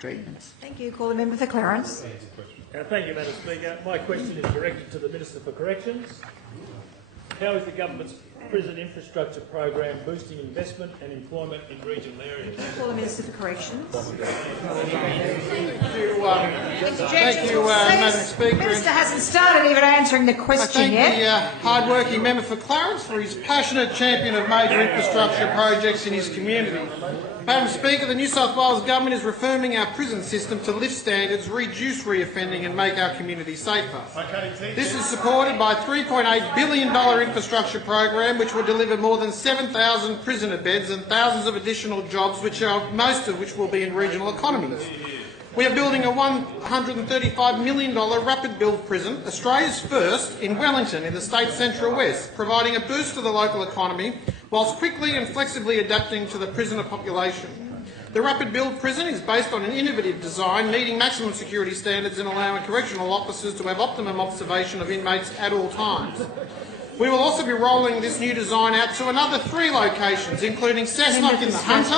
treatments. Thank you. Call the member for Clarence. Thank you, Madam Speaker. My question is directed to the Minister for Corrections. How is the government's prison infrastructure program boosting investment and employment in regional areas? Call the Minister for Corrections. Thank you, Madam Speaker. The Minister hasn't started even answering the I question thank yet. the hard-working member for Clarence for his passionate champion of major infrastructure projects in his community. Madam Speaker, the New South Wales Government is reforming our prison system to lift standards, reduce reoffending and make our community safer. This is supported by a $3.8 billion infrastructure program which will deliver more than 7,000 prisoner beds and thousands of additional jobs, most of which will be in regional economies. We are building a $135 million rapid build prison, Australia's first, in Wellington in the state's central west, providing a boost to the local economy whilst quickly and flexibly adapting to the prisoner population. The rapid build prison is based on an innovative design, meeting maximum security standards and allowing correctional officers to have optimum observation of inmates at all times. We will also be rolling this new design out to another 3 locations, including Cessnock in the Hunter,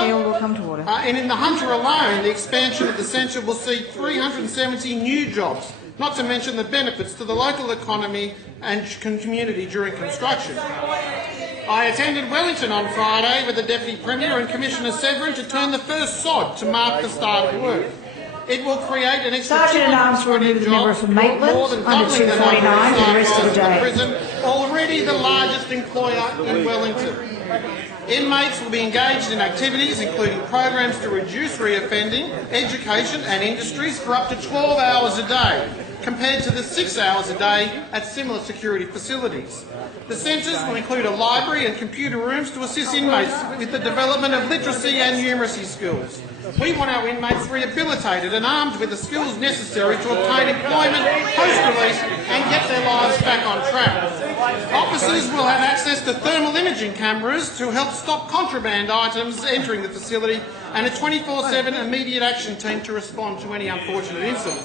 and in the Hunter alone, the expansion of the centre will see 370 new jobs, not to mention the benefits to the local economy and community during construction. I attended Wellington on Friday with the Deputy Premier and Commissioner Severin to turn the first sod to mark the start of work. It will create an extra Sergeant-at-Arms will remove the member from Maitland under 249 for the rest of the day. Prison, already the largest employer in Wellington. Inmates will be engaged in activities including programs to reduce reoffending, education and industries for up to 12 hours a day, compared to the 6 hours a day at similar security facilities. The centres will include a library and computer rooms to assist inmates with the development of literacy and numeracy skills. We want our inmates rehabilitated and armed with the skills necessary to obtain employment post-release and get their lives back on track. Officers will have access to thermal imaging cameras to help stop contraband items entering the facility and a 24/7 immediate action team to respond to any unfortunate incidents.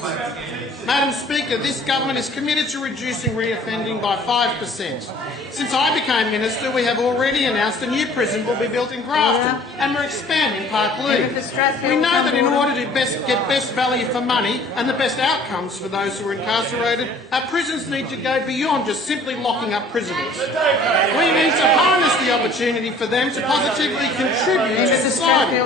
Madam Speaker, this government is committed to reducing reoffending by 5%. Since I became Minister, we have already announced a new prison will be built in Grafton and we're expanding Park Lee. We know that in order to get best value for money and the best outcomes for those who are incarcerated, our prisons need to go beyond just simply locking up prisoners. We need to harness the opportunity for them to positively contribute to society,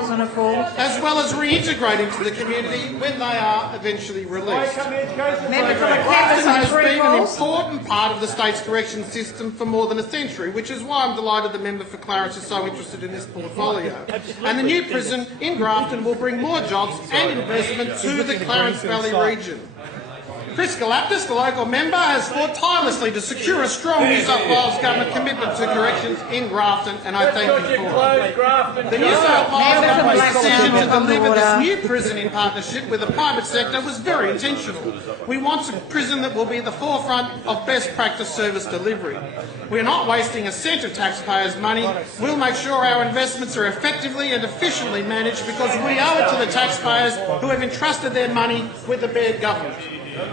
as well as reintegrate into the community when they are eventually released. Grafton has been an important part of the state's correction system for more than a century, which is why I'm delighted the member for Clarence is so interested in this portfolio. And the new prison in Grafton will bring more jobs and investment to the Clarence Valley region. Chris Galapis, the local member, has fought tirelessly to secure a strong New South Wales Government commitment to corrections in Grafton, and I thank him for it. The New South Wales Government's decision to deliver this new prison in partnership with the private sector was very intentional. We want a prison that will be at the forefront of best practice service delivery. We are not wasting a cent of taxpayers' money. We'll make sure our investments are effectively and efficiently managed because we owe it to the taxpayers who have entrusted their money with the bad government.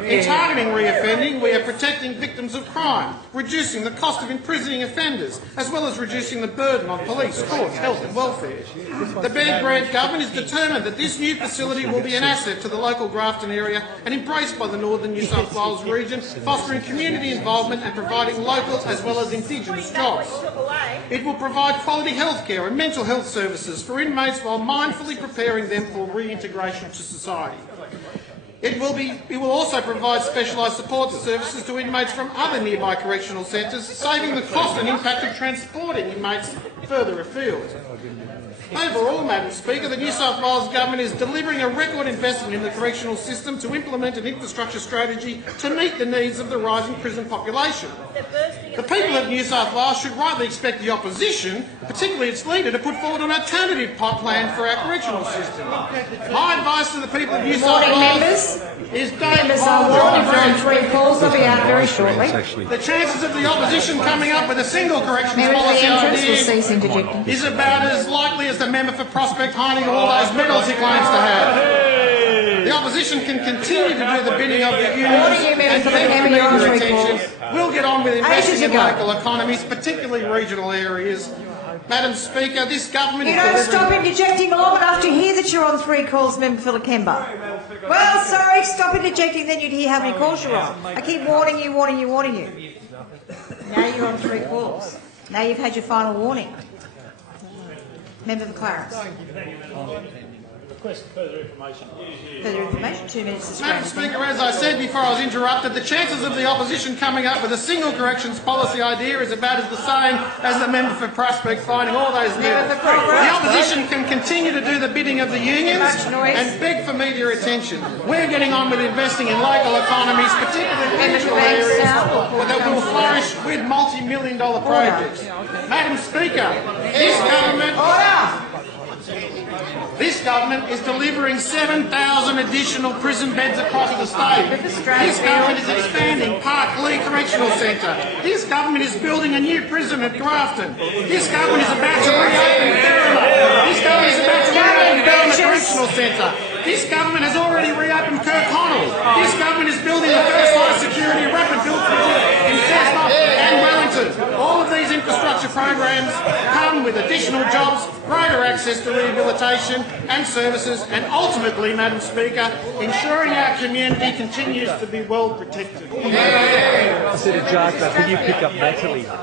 In targeting reoffending, we are protecting victims of crime, reducing the cost of imprisoning offenders, as well as reducing the burden on police, courts, health and welfare. The Baird Grant Government is determined that this new facility will be an asset to the local Grafton area and embraced by the northern New South Wales region, fostering community involvement and providing local as well as Indigenous jobs. It will provide quality health care and mental health services for inmates while mindfully preparing them for reintegration to society. It will also provide specialised support services to inmates from other nearby correctional centres, saving the cost and impact of transporting inmates further afield. Overall, Madam Speaker, the New South Wales Government is delivering a record investment in the correctional system to implement an infrastructure strategy to meet the needs of the rising prison population. The people of New South Wales should rightly expect the opposition, particularly its leader, to put forward an alternative plan for our correctional system. My advice to the people of New South Wales is don't calls. They'll be out very shortly. The chances of the opposition coming up with a single corrections policy idea is about as likely as the member for Prospect Heining all those medals he claims to have. The opposition can continue to do the bidding of the unions and keep the media attention. We'll get on with investing in local economies, particularly regional areas, Madam Speaker, this government You is don't delivering... stop interjecting long enough to hear that you're on 3 calls, Member for Lakemba. Well, sorry, stop interjecting, then you'd hear how many calls you're on. I keep warning you. Now you're on 3 calls. Now you've had your final warning. Member for Clarence. Request further information. Further information, 2 minutes to Madam screen. Speaker, as I said before I was interrupted, the chances of the opposition coming up with a single corrections policy idea is about as the same as the member for Prospect finding all those medals. for Prospect. The opposition can continue to do the bidding of the unions Much noise. and beg for media attention. We're getting on with investing in local economies, particularly regional Banks areas now. that will flourish with multi-million-dollar projects. Madam Speaker, this government is delivering 7,000 additional prison beds across the state. This government is expanding Park Lee Correctional Centre. This government is building a new prison at Grafton. This government is about to reopen Berrima. This government is about to reopen Berrima Correctional Centre. This government has already reopened Kirkconnell. This government is building the first high security rapid build project in Cessnock and Wellington. All of these infrastructure programs come with additional jobs, greater access to rehabilitation and services, and ultimately, Madam Speaker, ensuring our community continues to be well protected. I said a joke, but can you pick up Natalie?